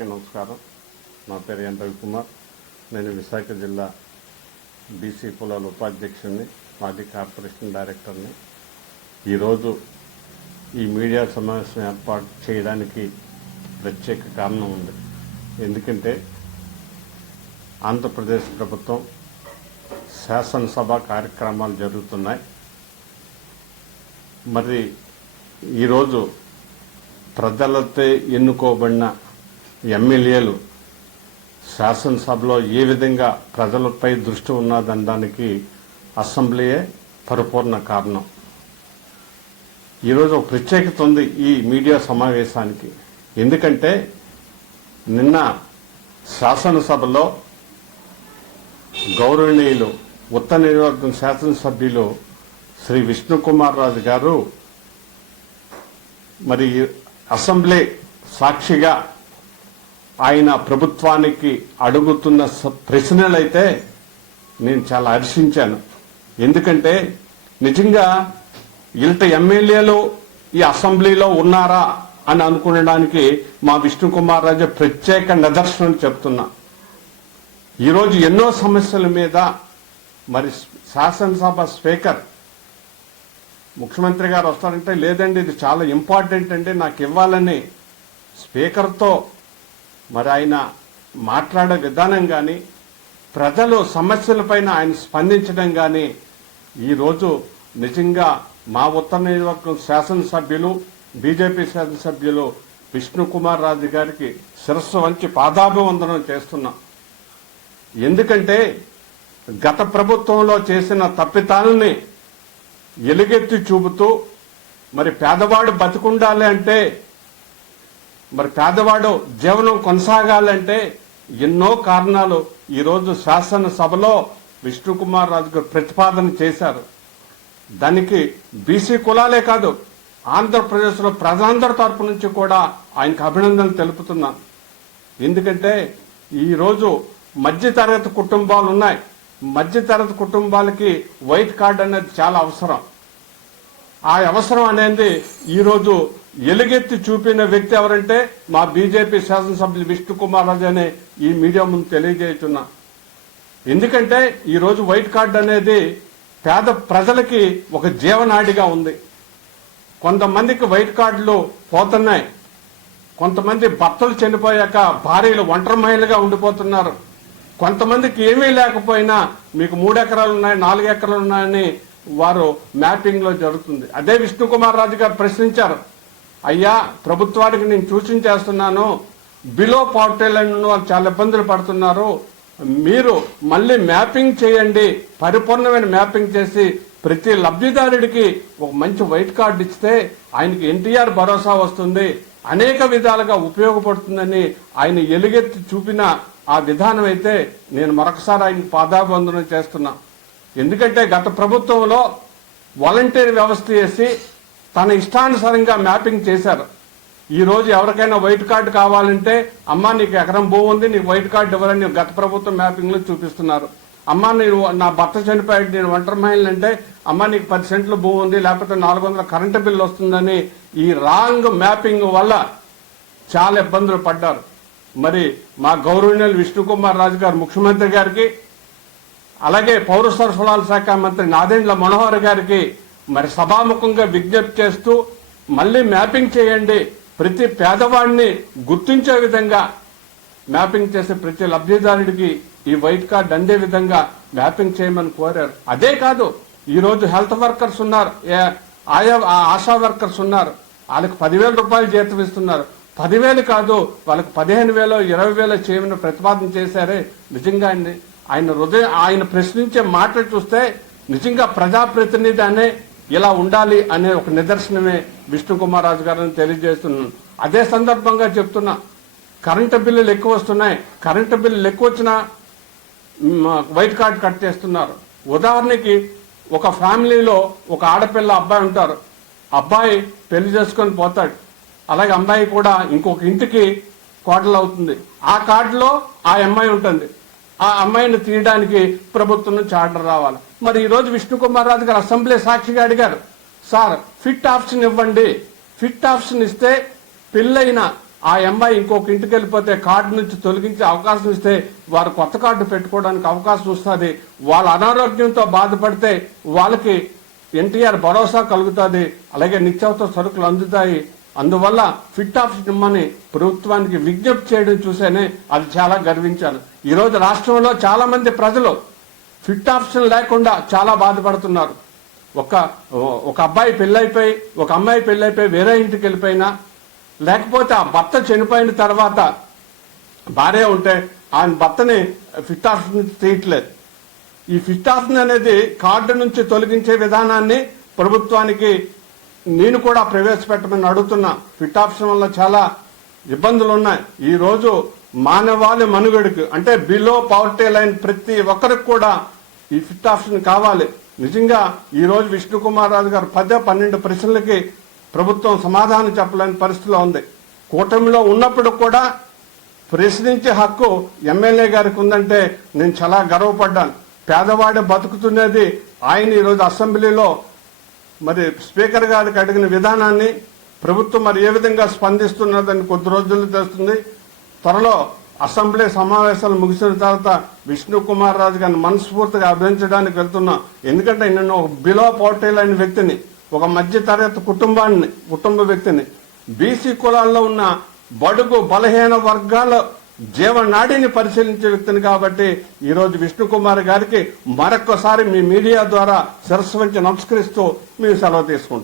అందరికీ నమస్కారం. నా పేరు ఎన్ రవికుమార్. నేను విశాఖ జిల్లా బీసీ కులాల ఉపాధ్యక్షుడిని, మాజీ కార్పొరేషన్ డైరెక్టర్ని. ఈరోజు ఈ మీడియా సమావేశం ఏర్పాటు చేయడానికి ప్రత్యేక కారణం ఉంది. ఎందుకంటే ఆంధ్రప్రదేశ్ ప్రభుత్వం శాసనసభ కార్యక్రమాలు జరుగుతున్నాయి. మరి ఈరోజు ప్రజలతో ఎన్నుకోబడిన ఎమ్మెల్యేలు శాసనసభలో ఏ విధంగా ప్రజలపై దృష్టి ఉన్నదనడానికి అసెంబ్లీయే పరిపూర్ణ కారణం. ఈరోజు ఒక ప్రత్యేకత ఉంది ఈ మీడియా సమావేశానికి. ఎందుకంటే నిన్న శాసనసభలో గౌరవనీయులు ఉత్తర నియోజకవర్గం శాసనసభ్యులు శ్రీ విష్ణుకుమార్ రాజు గారు మరి అసెంబ్లీ సాక్షిగా ఆయన ప్రభుత్వానికి అడుగుతున్న ప్రశ్నలైతే నేను చాలా హర్షించాను. ఎందుకంటే నిజంగా ఇంత ఎమ్మెల్యేలు ఈ అసెంబ్లీలో ఉన్నారా అని అనుకునడానికి మా విష్ణుకుమార్ రాజు ప్రత్యేక నిదర్శనం చెప్తున్నా. ఈరోజు ఎన్నో సమస్యల మీద మరి శాసనసభ స్పీకర్ ముఖ్యమంత్రి గారు వస్తారంటే, లేదండి ఇది చాలా ఇంపార్టెంట్ అండి నాకు ఇవ్వాలని స్పీకర్తో మరి ఆయన మాట్లాడే విధానం కానీ, ప్రజలు సమస్యలపైన ఆయన స్పందించడం కానీ ఈరోజు నిజంగా మా ఉత్తర నియోజకవర్గం శాసనసభ్యులు, బీజేపీ శాసనసభ్యులు విష్ణుకుమార్ రాజు గారికి శిరస్సు వంచి పాదాభివందనం చేస్తున్నాం. ఎందుకంటే గత ప్రభుత్వంలో చేసిన తప్పిదాలని ఎలుగెత్తి చూపుతూ మరి పేదవాడు బతికుండాలి అంటే, మరి పేదవాడు జీవనం కొనసాగాలంటే ఎన్నో కారణాలు ఈరోజు శాసనసభలో విష్ణుకుమార్ రాజు గారు ప్రతిపాదన చేశారు. దానికి బీసీ కులాలే కాదు, ఆంధ్రప్రదేశ్లో ప్రజలందరి తరపు నుంచి కూడా ఆయనకు అభినందనలు తెలుపుతున్నాను. ఎందుకంటే ఈరోజు మధ్యతరగతి కుటుంబాలు ఉన్నాయి. మధ్యతరగతి కుటుంబాలకి వైట్ కార్డు అనేది చాలా అవసరం. ఆ అవసరం అనేది ఈరోజు ఎలుగెత్తి చూపిన వ్యక్తి ఎవరంటే మా బీజేపీ శాసనసభ్యులు విష్ణుకుమార్ రాజు అనే ఈ మీడియా ముందు తెలియజేస్తున్నా. ఎందుకంటే ఈరోజు వైట్ కార్డు అనేది పేద ప్రజలకి ఒక జీవనాడిగా ఉంది. కొంతమందికి వైట్ కార్డులు పోతున్నాయి. కొంతమంది భర్తలు చనిపోయాక భార్యలు ఒంటరి మహిళలుగా ఉండిపోతున్నారు. కొంతమందికి ఏమీ లేకపోయినా మీకు 3 ఎకరాలు ఉన్నాయి, 4 ఎకరాలు ఉన్నాయని వారు మ్యాపింగ్ లో జరుగుతుంది. అదే విష్ణుకుమార్ రాజు గారు ప్రశ్నించారు, అయ్యా ప్రభుత్వానికి నేను సూచన చేస్తున్నాను, బిలో పావర్టీ లైన్ ఉన్న వాళ్ళు చాలా ఇబ్బందులు పడుతున్నారు, మీరు మళ్ళీ మ్యాపింగ్ చేయండి, పరిపూర్ణమైన మ్యాపింగ్ చేసి ప్రతి లబ్ధిదారుడికి ఒక మంచి వైట్ కార్డు ఇస్తే ఆయనకి ఎన్టీఆర్ భరోసా వస్తుంది, అనేక విధాలుగా ఉపయోగపడుతుందని ఆయన ఎలుగెత్తి చూపిన ఆ విధానం అయితే నేను మరొకసారి ఆయనకు పాదాభివందనం చేస్తున్నా. ఎందుకంటే గత ప్రభుత్వంలో వాలంటీర్ వ్యవస్థ చేసి తన ఇష్టానుసారంగా మ్యాపింగ్ చేశారు. ఈరోజు ఎవరికైనా వైట్ కార్డు కావాలంటే, అమ్మా నీకు ఎకరం భూమి ఉంది, నీకు వైట్ కార్డు ఇవ్వాలని గత ప్రభుత్వం మ్యాపింగ్ లో చూపిస్తున్నారు. అమ్మా నేను నా భర్త చనిపోయాడు, నేను ఒంటరి మహిళనంటే, అమ్మా నీకు 10 సెంట్ల భూమి ఉంది, లేకపోతే 400 కరెంటు బిల్లు వస్తుందని ఈ రాంగ్ మ్యాపింగ్ వల్ల చాలా ఇబ్బందులు పడ్డారు. మరి మా గౌరవనీయులు విష్ణుకుమార్ రాజు గారు ముఖ్యమంత్రి గారికి, అలాగే పౌర సరఫరాల శాఖ మంత్రి నాదెండ్ల మనోహర్ గారికి మరి సభాముఖంగా విజ్ఞప్తి చేస్తూ మళ్ళీ మ్యాపింగ్ చేయండి, ప్రతి పేదవాడిని గుర్తించే విధంగా మ్యాపింగ్ చేసే ప్రతి లబ్ధిదారుడికి ఈ వైట్ కార్డు అందే విధంగా మ్యాపింగ్ చేయమని కోరారు. అదే కాదు, ఈరోజు హెల్త్ వర్కర్స్ ఉన్నారు, ఆశా వర్కర్స్ ఉన్నారు, వాళ్ళకి 10,000 రూపాయలు జీతం ఇస్తున్నారు. 10,000 కాదు, వాళ్ళకి 15,000, 20,000 చేయమని ప్రతిపాదన చేశారే. నిజంగా ఆయన ప్రశ్నించే మాటలు చూస్తే నిజంగా ప్రజాప్రతినిధి అనే ఇలా ఉండాలి అనే ఒక నిదర్శనమే విష్ణుకుమార్ రాజు గారిని తెలియజేస్తున్నాను. అదే సందర్భంగా చెప్తున్నా, కరెంటు బిల్లులు ఎక్కువ వస్తున్నాయి. కరెంటు బిల్లులు ఎక్కువ వచ్చినా వైట్ కార్డు కట్ చేస్తున్నారు. ఉదాహరణకి ఒక ఫ్యామిలీలో ఒక ఆడపిల్ల అబ్బాయి ఉంటారు. అబ్బాయి పెళ్లి చేసుకొని పోతాడు, అలాగే అమ్మాయి కూడా ఇంకొక ఇంటికి కోడలు అవుతుంది. ఆ కార్డులో ఆ అమ్మాయి ఉంటుంది. ఆ అమ్మాయిని తీయడానికి ప్రభుత్వం నుంచి ఆర్డర్ రావాలి. మరి ఈరోజు విష్ణుకుమార్ రాజు గారు అసెంబ్లీ సాక్షిగా అడిగారు, సార్ ఫిట్ ఆప్షన్ ఇవ్వండి, ఫిట్ ఆప్షన్ ఇస్తే పెళ్ళైన ఆ అమ్మాయి ఇంకొక ఇంటికి వెళ్ళిపోతే కార్డు నుంచి తొలగించే అవకాశం ఇస్తే వారు కొత్త కార్డు పెట్టుకోవడానికి అవకాశం వస్తుంది. వాళ్ళ అనారోగ్యంతో బాధపడితే వాళ్ళకి ఎన్టీఆర్ భరోసా కలుగుతుంది. అలాగే నిత్యావసర సరుకులు అందుతాయి. అందువల్ల ఫిట్ ఆప్షన్ ఇమ్మని ప్రభుత్వానికి విజ్ఞప్తి చేయడం చూసేనే అది చాలా గర్వించాను. ఈ రోజు రాష్ట్రంలో చాలా మంది ప్రజలు ఫిట్ ఆప్షన్ లేకుండా చాలా బాధపడుతున్నారు. ఒక అబ్బాయి పెళ్ళైపోయి ఒక అమ్మాయి పెళ్ళైపోయి వేరే ఇంటికి వెళ్ళిపోయినా, లేకపోతే ఆ భర్త చనిపోయిన తర్వాత భార్య ఉంటే ఆయన భర్తని ఫిట్ ఆప్షన్ తీయట్లేదు. ఈ ఫిట్ ఆప్షన్ అనేది కార్డు నుంచి తొలగించే విధానాన్ని ప్రభుత్వానికి నేను కూడా ప్రవేశపెట్టమని అడుగుతున్నా. ఫిట్ ఆప్షన్ వల్ల చాలా ఇబ్బందులు ఉన్నాయి. ఈ రోజు మానవాళి మనుగడకు అంటే బిలో పవర్టీ లైన్ ప్రతి ఒక్కరికి కూడా ఈ ఫిట్ ఆప్షన్ కావాలి. నిజంగా ఈ రోజు విష్ణుకుమార్ రాజు గారు 10-12 ప్రశ్నలకి ప్రభుత్వం సమాధానం చెప్పలేని పరిస్థితిలో ఉంది. కూటమిలో ఉన్నప్పుడు కూడా ప్రశ్నించే హక్కు ఎమ్మెల్యే గారికి ఉందంటే నేను చాలా గర్వపడ్డాను. పేదవాడు బతుకుతున్నది ఆయన ఈరోజు అసెంబ్లీలో మరి స్పీకర్ గారికి అడిగిన విధానాన్ని ప్రభుత్వం మరి ఏ విధంగా స్పందిస్తున్నదని కొద్ది రోజుల్లో తెలుస్తుంది. త్వరలో అసెంబ్లీ సమావేశాలు ముగిసిన తర్వాత విష్ణుకుమార్ రాజు గారిని మనస్ఫూర్తిగా అభినందించడానికి వెళ్తున్నా. ఎందుకంటే నేను ఒక బిలో పవర్టీ లైన్ వ్యక్తిని, ఒక మధ్య తరగతి కుటుంబ వ్యక్తిని, బీసీ కులాల్లో ఉన్న బడుగు బలహీన వర్గాల జీవనాడిని పరిశీలించే వ్యక్తిని కాబట్టి ఈ రోజు విష్ణుకుమార్ గారికి మరొక్కసారి మీ మీడియా ద్వారా శిరస్సు వంచి నమస్కరిస్తూ మేము సెలవు తీసుకుంటాం.